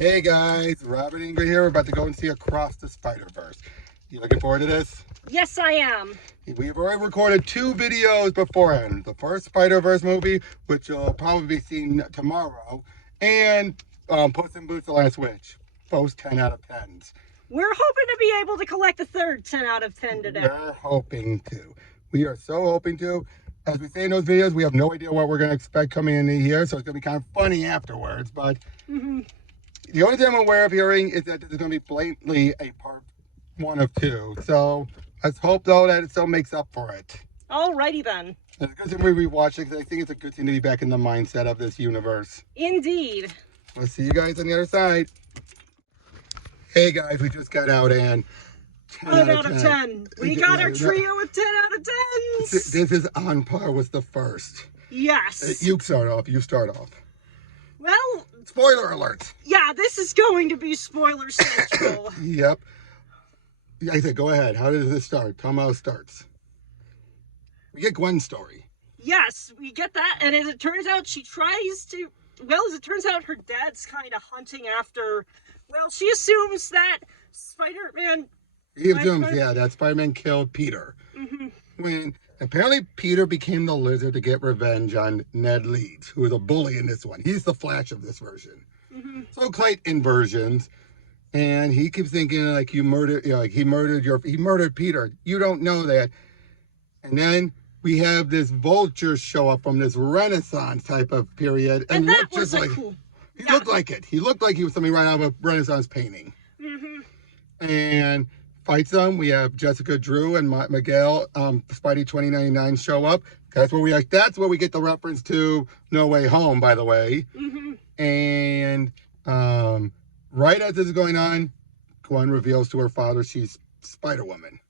Hey guys, Robert and Ingrid here. We're about to go and see Across the Spider-Verse. You looking forward to this? Yes, I am. We've already recorded 2 videos beforehand. The first Spider-Verse movie, which you'll probably be seeing tomorrow, and Puss in Boots: The Last Witch. Both 10 out of 10s. We're hoping to be able to collect a third 10 out of 10 today. We're hoping to. We are so hoping to. As we say in those videos, we have no idea what we're going to expect coming in here, so it's going to be kind of funny afterwards, but... The only thing I'm aware of hearing is that this is going to be blatantly a part 1 of 2. So let's hope, though, that it still makes up for it. Alrighty then. It's a good thing we rewatched it because I think it's a good thing to be back in the mindset of this universe. Indeed. We'll see you guys on the other side. Hey guys, we just got out and 10 out of 10. We got our trio with 10 out of 10s. This is on par with the first. Yes. You start off. You start off. Well, spoiler alert. Yeah, this is going to be spoiler central. Yep. I said, go ahead. How does this start? Tell me how it starts. We get Gwen's story. Yes, we get that. And as it turns out, she tries to... Well, as it turns out, her dad's kind of hunting after... Well, she assumes that Spider-Man... He assumes, yeah, that Spider-Man killed Peter. When apparently Peter became the Lizard to get revenge on Ned Leeds, who is a bully in this one. He's the Flash of this version. So quite inversions. And he keeps thinking like he murdered Peter. You don't know that. And then we have this vulture show up from this Renaissance type of period. And that was like cool. He looked like it. He looked like he was something right out of a Renaissance painting. And fights them. We have Jessica Drew and Miguel, Spidey 2099 show up. That's where we get the reference to No Way Home, by the way. And right as this is going on, Gwen reveals to her father she's Spider-Woman.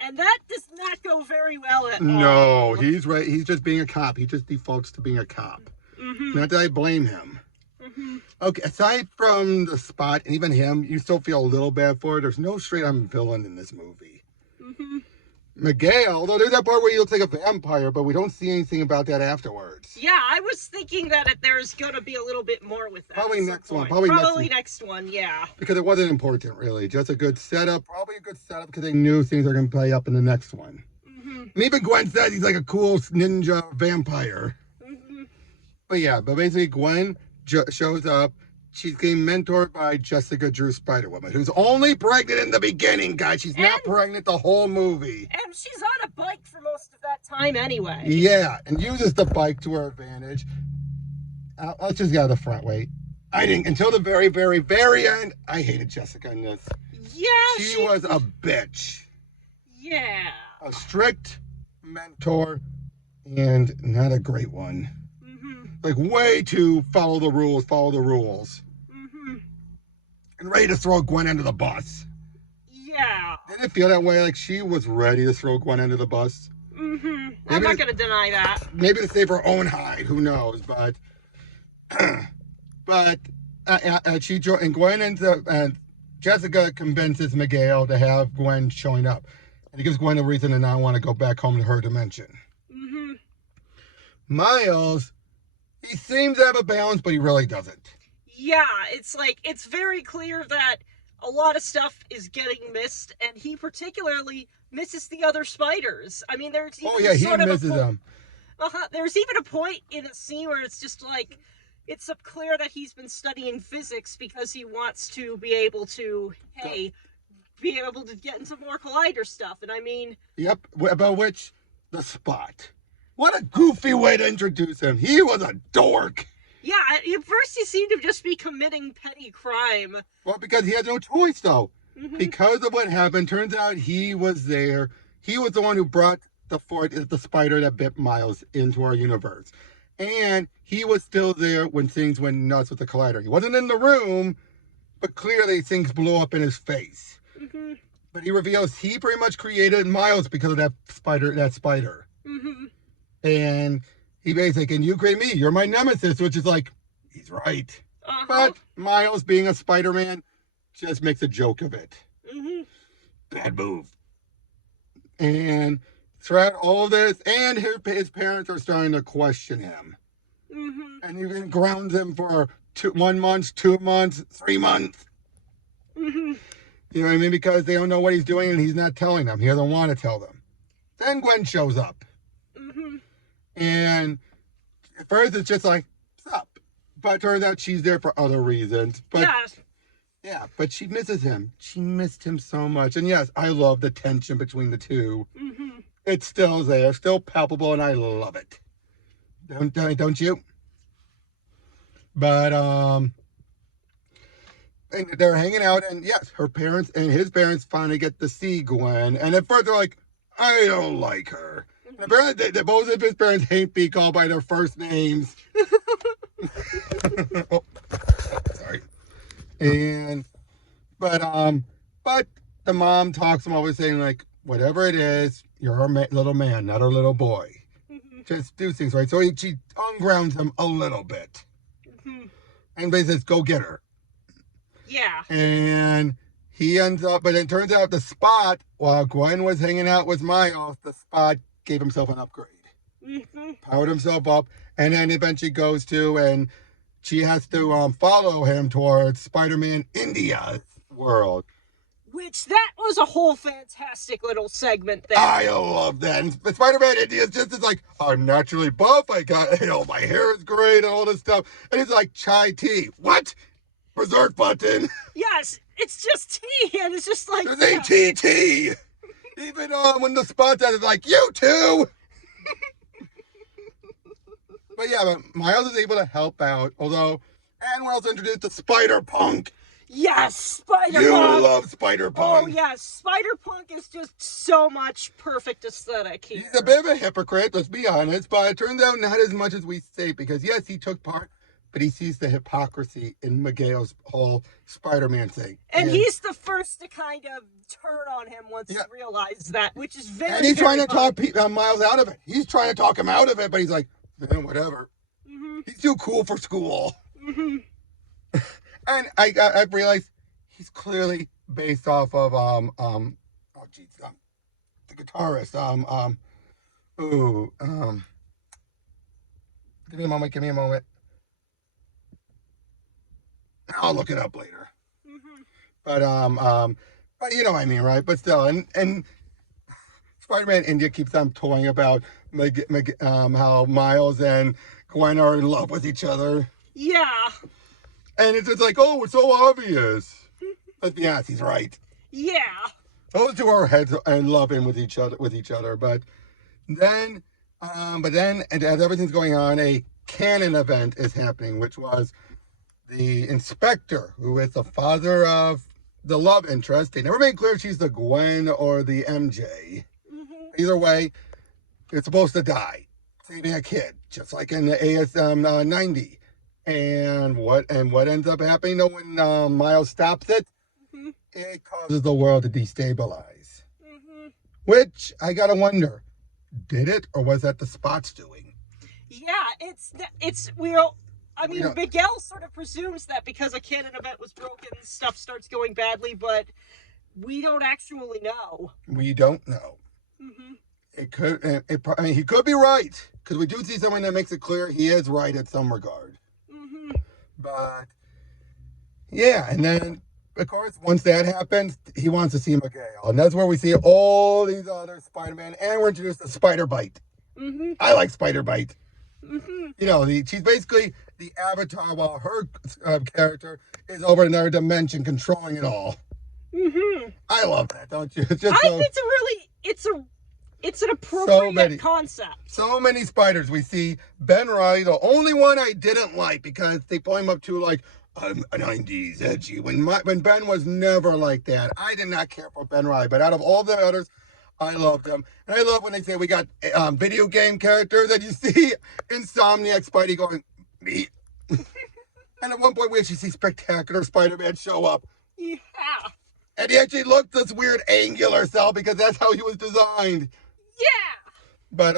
And that does not go very well at all. No, he's right. He's just being a cop. He just defaults to being a cop. Not that I blame him. Okay, aside from the Spot and even him, you still feel a little bad for it. There's no straight-on villain in this movie. Miguel, although there's that part where he looks like a vampire, but we don't see anything about that afterwards. Yeah, I was thinking that there's going to be a little bit more with that. Probably next one. Probably next one, yeah. Because it wasn't important, really. Just a good setup. Probably a good setup because they knew things are going to play up in the next one. And even Gwen says he's like a cool ninja vampire. But yeah, basically Gwen shows up. She's getting mentored by Jessica Drew Spider-Woman, who's only pregnant in the beginning, guys. She's not pregnant the whole movie. And she's on a bike for most of that time anyway. Yeah, and uses the bike to her advantage. Let's just get out of the front, wait. I didn't, until the very, very, very end, I hated Jessica in this. Yeah, she was a bitch. Yeah. A strict mentor and not a great one. Like way to follow the rules. And ready to throw Gwen under the bus. Yeah. Didn't it feel that way? Like she was ready to throw Gwen under the bus? I'm not going to deny that. Maybe to save her own hide, who knows? But she joined, and Gwen and Jessica convinces Miguel to have Gwen showing up. And it gives Gwen a reason to not want to go back home to her dimension. Miles, he seems to have a balance, but he really doesn't. Yeah, it's like, it's very clear that a lot of stuff is getting missed, and he particularly misses the other spiders. I mean, there's even he misses them. There's even a point in a scene where it's just like, it's clear that he's been studying physics because he wants to be able to, be able to get into more Collider stuff, and I mean... Yep, about which, the Spot. What a goofy way to introduce him. He was a dork. Yeah, at first he seemed to just be committing petty crime. Well, because he had no choice, though. Because of what happened, turns out he was there. He was the one who brought the spider that bit Miles into our universe. And he was still there when things went nuts with the Collider. He wasn't in the room, but clearly things blew up in his face. But he reveals he pretty much created Miles because of that spider. And he basically, and you created me, you're my nemesis, which is like, he's right. But Miles, being a Spider-Man, just makes a joke of it. Bad move. And throughout all this, and his parents are starting to question him. And even grounds him for 1 month, 2 months, 3 months. Mm-hmm. You know what I mean? Because they don't know what he's doing and he's not telling them. He doesn't want to tell them. Then Gwen shows up. Mm-hmm. And at first it's just like, what's up? But it turns out she's there for other reasons. But Yes. yeah, but she misses him. She missed him so much. And yes, I love the tension between the two. Mm-hmm. It's still there, still palpable, and I love it. Don't you? But and they're hanging out, and yes, her parents and his parents finally get to see Gwen. And at first they're like, I don't like her. And apparently, both of his parents hate being called by their first names. Oh, sorry. But the mom talks him over, saying like, whatever it is, you're a little man, not a little boy. Mm-hmm. Just do things right. So she ungrounds him a little bit, and basically says, "Go get her." Yeah. And he ends up, but it turns out the Spot, while Gwen was hanging out with Miles, the Spot gave himself an upgrade. Mm-hmm. Powered himself up, and then eventually goes to, and she has to follow him towards Spider-Man India's world. Which, that was a whole fantastic little segment there. I love that. And Spider-Man India's just is like, I'm naturally buff, I got, my hair is great and all this stuff. And it's like, chai tea. What? Berserk button. Yes, it's just tea, and it's just like... There's ATT. Even when the Spot does it, it's like, you too. But yeah, but Miles is able to help out, although, and we're also introduced to Spider-Punk. Yes, Spider-Punk! You love Spider-Punk. Oh, yes, Spider-Punk is just so much perfect aesthetic here. He's a bit of a hypocrite, let's be honest, but it turns out not as much as we say, because yes, he took part, but he sees the hypocrisy in Miguel's whole Spider-Man thing. And he's the first to kind of turn on him once he realizes that, which is very, and he's trying to fun. talk Miles out of it. He's trying to talk him out of it, but he's like, whatever. Mm-hmm. He's too cool for school. Mm-hmm. And I realized he's clearly based off of the guitarist. Give me a moment. I'll look it up later. Mm-hmm. But you know what I mean, right? But still, and Spider-Man India keeps on toying about how Miles and Gwen are in love with each other. Yeah. And it's just like, oh, it's so obvious. Let's be honest, he's right. Yeah. Those two are heads and loving with each other. But then, and as everything's going on, a canon event is happening, which was the inspector, who is the father of the love interest. They never made clear if she's the Gwen or the MJ. Mm-hmm. Either way, it's supposed to die, saving a kid, just like in the ASM 90. And what ends up happening though when Miles stops it? Mm-hmm. It causes the world to destabilize. Mm-hmm. Which I gotta wonder, did it or was that the Spot's doing? Yeah, Miguel sort of presumes that because a canon event was broken, stuff starts going badly, but we don't actually know. We don't know. Mm-hmm. He could be right, because we do see someone that makes it clear he is right in some regard. Mm-hmm. But yeah, and then of course once that happens, he wants to see Miguel, and that's where we see all these other Spider-Man, and we're introduced to Spider-Bite. Mm-hmm. I like Spider-Bite. Mm-hmm. You know, she's basically the Avatar, while her character is over in another dimension, controlling it all. Mm-hmm. I love that, don't you? It's it's an appropriate concept. So many spiders. We see Ben Riley, the only one I didn't like, because they pull him up to like a 90s edgy. When Ben was never like that. I did not care for Ben Riley, but out of all the others, I loved him. And I love when they say we got video game characters that you see Insomniac Spidey going, me. And at one point we actually see Spectacular Spider-Man show up. Yeah. And he actually looked this weird angular cell because that's how he was designed. Yeah. But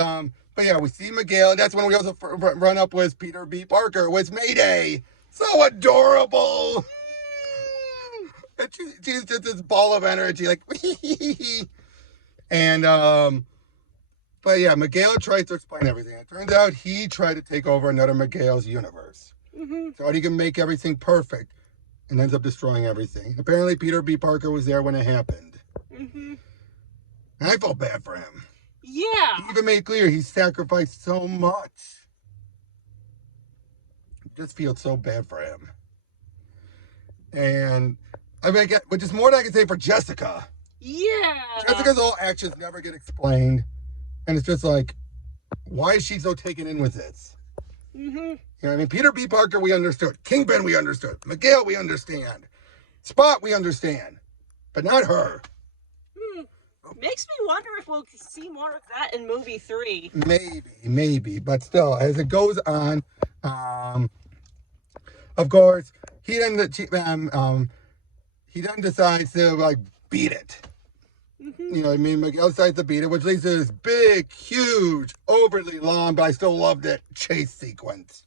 yeah, we see Miguel. That's when we also run up with Peter B. Parker with Mayday. So adorable. And she's just this ball of energy, like, and but yeah, Miguel tries to explain everything. It turns out he tried to take over another Miguel's universe. So he can make everything perfect and ends up destroying everything. Apparently, Peter B. Parker was there when it happened. And I felt bad for him. Yeah. He even made clear he sacrificed so much. Just feel so bad for him. And I mean, which is more than I can say for Jessica. Yeah. Jessica's whole actions never get explained, and it's just like, why is she so taken in with this? You know what I mean? Peter B. Parker, we understood. Kingpin, we understood. Miguel, we understand. Spot, we understand, but not her. Makes me wonder if we'll see more of that in movie 3. Maybe, but still, as it goes on, of course, he then decides to like beat it. You know what I mean? Miguel decides to beat it, which leads to this big, huge, overly long, but I still loved it, chase sequence.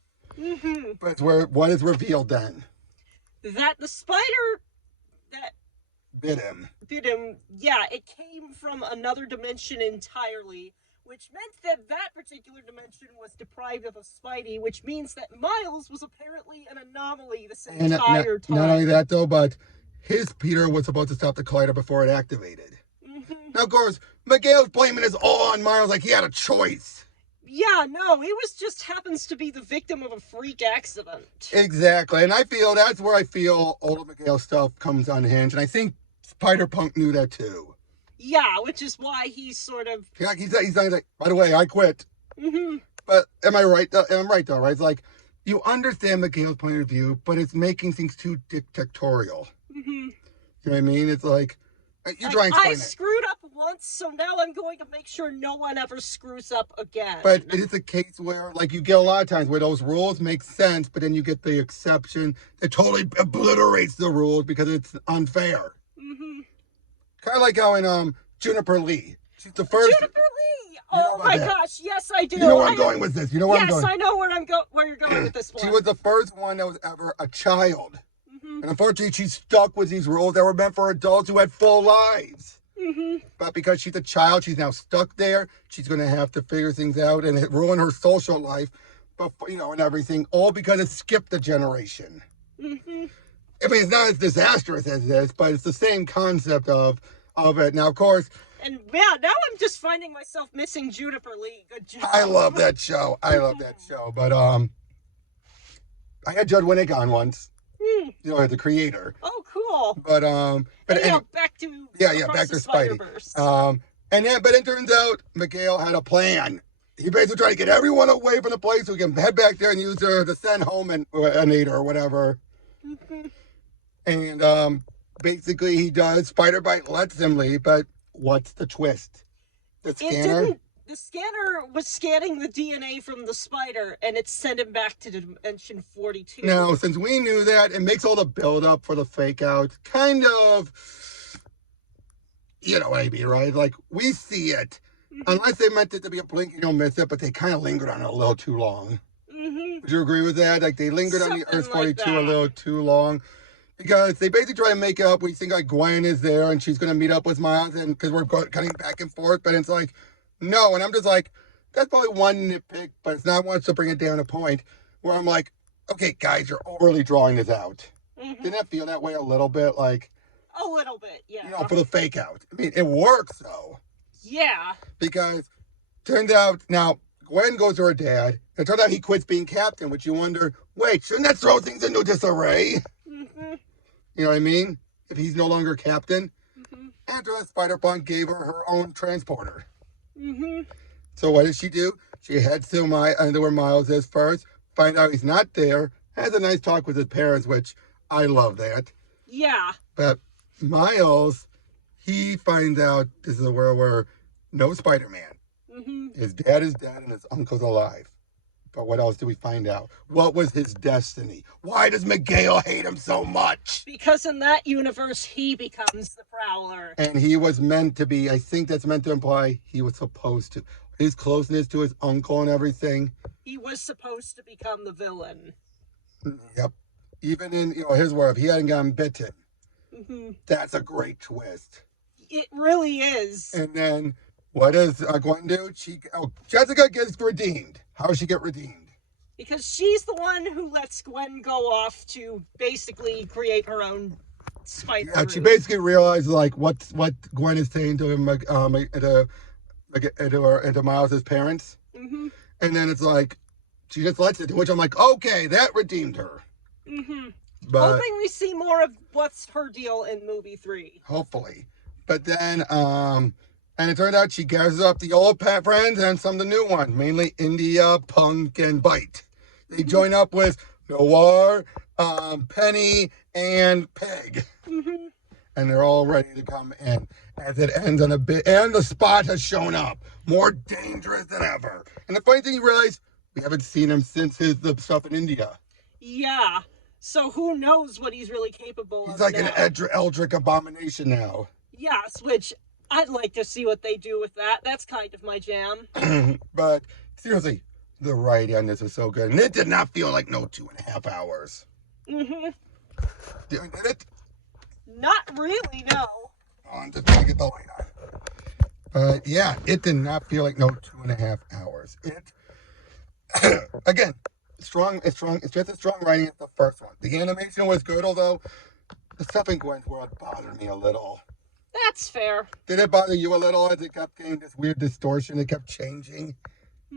But it's where what is revealed then? That the spider that bit him, yeah, it came from another dimension entirely, which meant that particular dimension was deprived of a Spidey, which means that Miles was apparently an anomaly this entire time. Not only that, though, but his Peter was supposed to stop the collider before it activated. Now, of course, Miguel's blaming us all on Miles like he had a choice. Yeah, no, he just happens to be the victim of a freak accident. Exactly, and I feel that's where I feel all of Miguel's stuff comes unhinged, and I think Spider-Punk knew that too. Yeah, which is why he's sort of... Yeah, he's like, by the way, I quit. But am I right? I'm right, though, right? It's like, you understand Miguel's point of view, but it's making things too dictatorial. You know what I mean? It's like, you're trying to explain I screwed up once, so now I'm going to make sure no one ever screws up again. But it is a case where, like, you get a lot of times where those rules make sense, but then you get the exception that totally obliterates the rules because it's unfair. Kind of like how in Juniper Lee. She's the first. Juniper Lee! Oh my gosh, yes, I do. You know where I'm going with this. You know where I'm going. Yes, I know where you're going with this one. She was the first one that was ever a child. And unfortunately, she's stuck with these rules that were meant for adults who had full lives. But because she's a child, she's now stuck there. She's going to have to figure things out and it ruin her social life, but you know, and everything, all because it skipped a generation. I mean, it's not as disastrous as this, but it's the same concept of it. Now, of course. And yeah, now I'm just finding myself missing Juniper Lee. Good job. I love that show. But I had Judd Winnick on once. You know, the creator. Oh, cool. But back to back to Spidey. But it turns out Miguel had a plan. He basically tried to get everyone away from the place so he can head back there and use her to send home an Anita or whatever. And basically he does. Spider-Bite lets him leave, but what's the twist? The scanner was scanning the DNA from the spider, and it sent him back to Dimension 42. Now, since we knew that, it makes all the build-up for the fake-out kind of, you know what I mean, right? Like, we see it. Unless they meant it to be a blink, you don't miss it, but they kind of lingered on it a little too long. Would you agree with that? Like, they lingered on the Earth 42 a little too long. Because they basically try to make it up. We think, like, Gwen is there, and she's going to meet up with Miles, and because we're cutting back and forth, but it's like, no, and I'm just like, that's probably one nitpick, but it's not much to bring it down a point where I'm like, okay, guys, you're overly drawing this out. Didn't that feel that way a little bit? Like, a little bit, yeah. You know, for the fake out. I mean, it works, though. Yeah. Because turns out, now, Gwen goes to her dad, and it turns out he quits being captain, which you wonder, wait, shouldn't that throw things into disarray? You know what I mean? If he's no longer captain. After that, Spider-Punk gave her own transporter. So what does she do? She heads to where Miles is first, find out he's not there, has a nice talk with his parents, which I love that. Yeah. But Miles, he finds out this is a world where no Spider-Man. His dad is dead and his uncle's alive. But what else do we find out? What was his destiny? Why does Miguel hate him so much? Because in that universe, he becomes the Prowler. And he was meant to be, I think that's meant to imply he was supposed to. His closeness to his uncle and everything. He was supposed to become the villain. Yep. Even in his world, if he hadn't gotten bitten. That's a great twist. It really is. And then, what does Gwen do? Jessica gets redeemed. How does she get redeemed? Because she's the one who lets Gwen go off to basically create her own spider. Yeah, she basically realized like what Gwen is saying to him, to Miles's parents, Mm-hmm. and then it's like she just lets it. To which I'm like, okay, that redeemed her. Mm-hmm. But hoping we see more of what's her deal in movie 3. hopefully, but then and it turned out she gathers up the old pet friends and some of the new ones, mainly India, Punk, and Bite. They join up with Noir, Penny, and Peg. Mm-hmm. And they're all ready to come in as it ends on a bit. And the Spot has shown up, more dangerous than ever. And the funny thing, you realize we haven't seen him since the stuff in India. Yeah. So who knows what he's really capable of. He's like now. an Eldritch abomination now. Yes, which I'd like to see what they do with that. That's kind of my jam. But seriously, the writing on this was so good. And it did not feel like no 2.5 hours. Mm-hmm. Did it? Not really, no. Oh, I'm just trying to get the light on. But yeah, it did not feel like no 2.5 hours. It, again, strong. It's just as strong writing as the first one. The animation was good, although the stuff in Gwen's world bothered me a little. That's fair. Did it bother you a little as it kept getting this weird distortion? It kept changing. I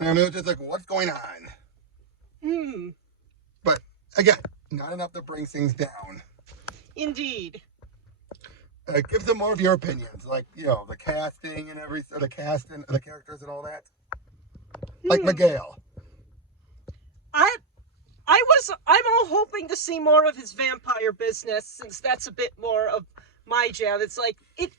mean, it was just like, what's going on? But again, not enough to bring things down. Indeed. Give them more of your opinions, like the casting and everything, the cast and the characters and all that. Like Miguel. I'm all hoping to see more of his vampire business, since that's a bit more of my jam. It's like it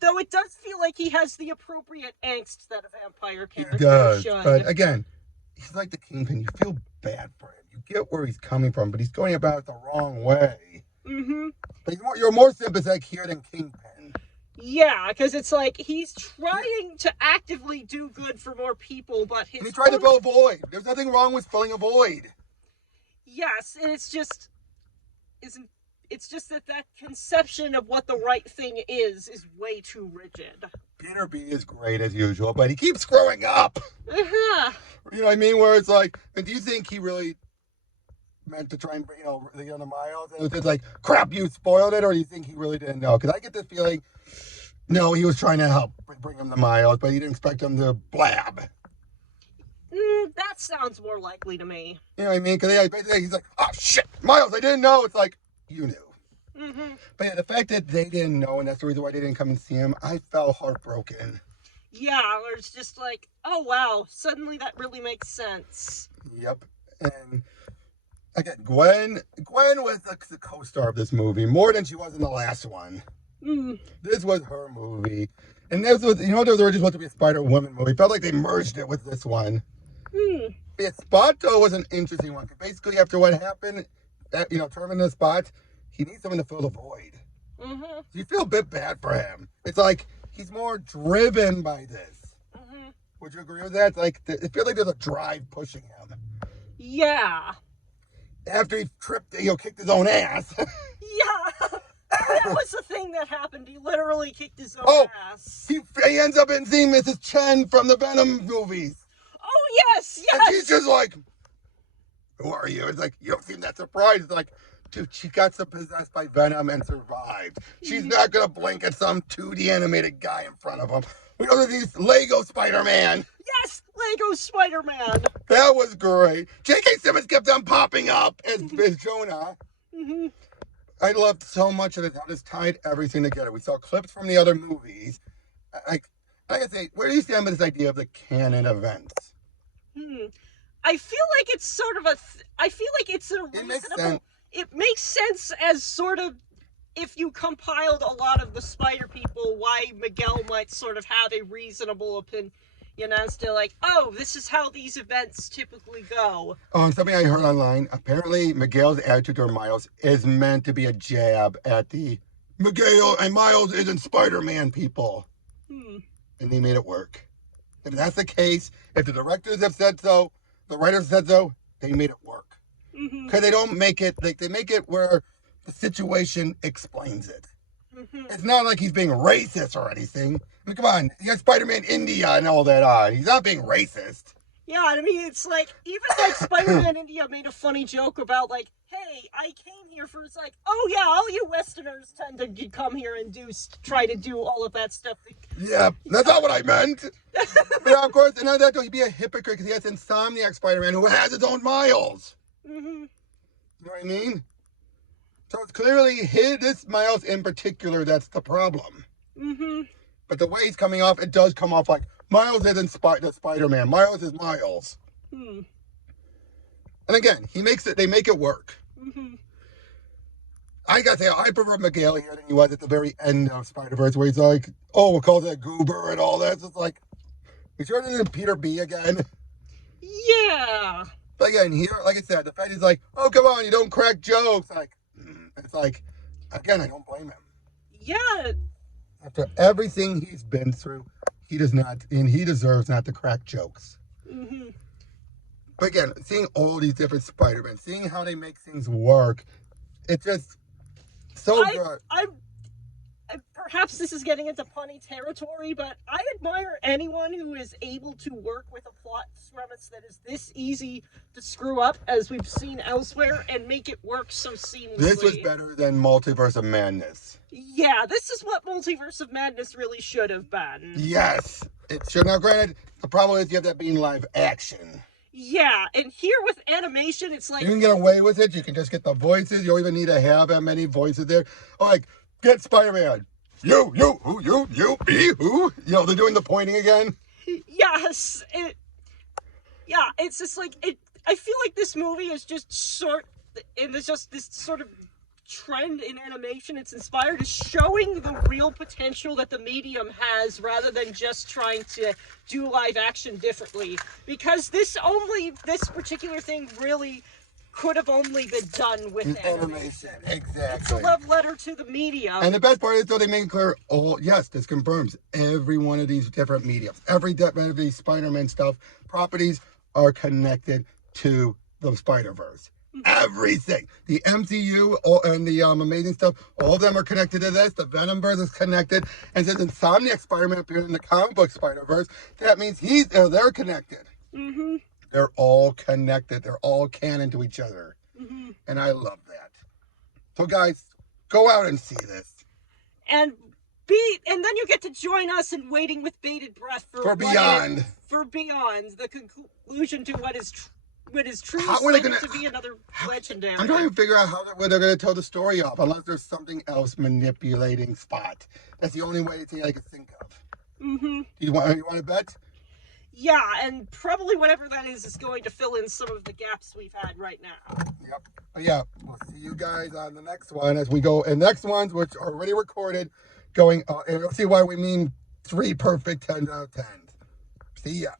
does feel like he has the appropriate angst that a vampire character He does, should. but again, he's like the Kingpin. You feel bad for him. You get where he's coming from, but he's going about it the wrong way. Mm-hmm. But you're more sympathetic here than Kingpin. Yeah, because it's like he's trying to actively do good for more people, but he tried to fill a void. There's nothing wrong with filling a void. Yes, and it's just that conception of what the right thing is way too rigid. Peter B is great as usual, but he keeps screwing up. Uh-huh. You know what I mean? Where it's like, and do you think he really meant to try and bring, the Miles? And it was just like, crap, you spoiled it, or do you think he really didn't know? Because I get the feeling, no, he was trying to help bring him the Miles, but he didn't expect him to blab. That sounds more likely to me. You know what I mean? Because basically he's like, oh shit, Miles, I didn't know. It's like, you knew. Mm-hmm. But yeah, the fact that they didn't know, and that's the reason why they didn't come and see him, I felt heartbroken. Yeah, or it's just like, oh wow, suddenly that really makes sense. Yep. And again, Gwen was the co-star of this movie more than she was in the last one. This was her movie. And this was, there was originally supposed to be a Spider-Woman movie. It felt like they merged it with this one. Yeah, Spot, though, was an interesting one. Basically, after what happened, terminating the Spot, he needs someone to fill the void. Mm-hmm. So you feel a bit bad for him. It's like he's more driven by this. Mm-hmm. Would you agree with that? It's like it feels like there's a drive pushing him. Yeah. After he kicked his own ass. Yeah. That was the thing that happened. He literally kicked his own ass. He ends up seeing Mrs. Chen from the Venom movies. Oh, yes. And she's just like, who are you? It's like, you don't seem that surprised. It's like, dude, she got possessed by Venom and survived. She's not going to blink at some 2D animated guy in front of him. We know that he's Lego Spider-Man. Yes, Lego Spider-Man. That was great. J.K. Simmons kept on popping up as Jonah. Mm-hmm. I loved so much of it, how this tied everything together. We saw clips from the other movies. I gotta say, where do you stand with this idea of the canon events? I feel like it's sort of I feel like it's a reasonable... It makes sense as sort of, if you compiled a lot of the Spider people, why Miguel might sort of have a reasonable opinion as to like, oh, this is how these events typically go. Something I heard online, apparently Miguel's attitude toward Miles is meant to be a jab at the Miguel and Miles isn't Spider-Man people. And they made it work. If that's the case, if the directors have said so, the writers said so, they made it work. Because they don't make it, they make it where the situation explains it. It's not like he's being racist or anything. I mean, come on, he got Spider-Man India and all that on. He's not being racist. Yeah, I mean, it's like, even like Spider-Man India made a funny joke about like, hey, I came here for, it's like, oh yeah, all you Westerners tend to come here and try to do all of that stuff. Yeah, that's not what I meant. But of course, and that he'd be a hypocrite because he has Insomniac Spider-Man who has his own Miles. Mm-hmm. You know what I mean? So it's clearly this Miles in particular that's the problem. Mm-hmm. But the way he's coming off, it does come off like Miles isn't the Spider-Man. Miles is Miles. Hmm. And again, they make it work. Mm-hmm. I gotta say, I prefer Miguel here than he was at the very end of Spider-Verse, where he's like, oh, we'll call that goober and all that. It's like, we turned into Peter B again. Yeah. But again, here, like I said, the fact is like, oh, come on, you don't crack jokes. It's like, again, I don't blame him. Yeah. After everything he's been through, he deserves not to crack jokes. Mm-hmm. But again, seeing all these different Spider-Men, seeing how they make things work, it's just so good. Perhaps this is getting into punny territory, but I admire anyone who is able to work with a plot premise that is this easy to screw up, as we've seen elsewhere, and make it work so seamlessly. This was better than Multiverse of Madness. Yeah, this is what Multiverse of Madness really should have been. Yes, it should. Now, granted, the problem is you have that being live action. Yeah, and here with animation, it's like... You can get away with it. You can just get the voices. You don't even need to have that many voices there. Like, get Spider-Man. You, me, who? You know, they're doing the pointing again. Yes. It's just like, I feel like this movie is just it's just this sort of trend in animation it's inspired is showing the real potential that the medium has rather than just trying to do live action differently. Because this particular thing really could have only been done with animation. Exactly. It's a love letter to the medium. And the best part is, though, they make it clear, yes, this confirms every one of these different mediums. Every one of these Spider-Man stuff, properties are connected to the Spider-Verse. Everything. The MCU and the amazing stuff, all of them are connected to this. The Venomverse is connected. And since Insomniac Spider-Man appeared in the comic book Spider-Verse, that means they're connected. Mm-hmm. They're all connected. They're all canon to each other. Mm-hmm. And I love that. So, guys, go out and see this. And then you get to join us in waiting with bated breath for Beyond. The conclusion to what is truly to be another legendary. I'm trying to figure out where they're going to tell the story off, unless there's something else manipulating Spot. That's the only way I can think of. Mm-hmm. You want to bet? Yeah, and probably whatever that is going to fill in some of the gaps we've had right now. Yep. But yeah, we'll see you guys on the next one as we go. And next ones, which are already recorded, and you'll see why we mean 3 perfect 10 out of 10. See ya.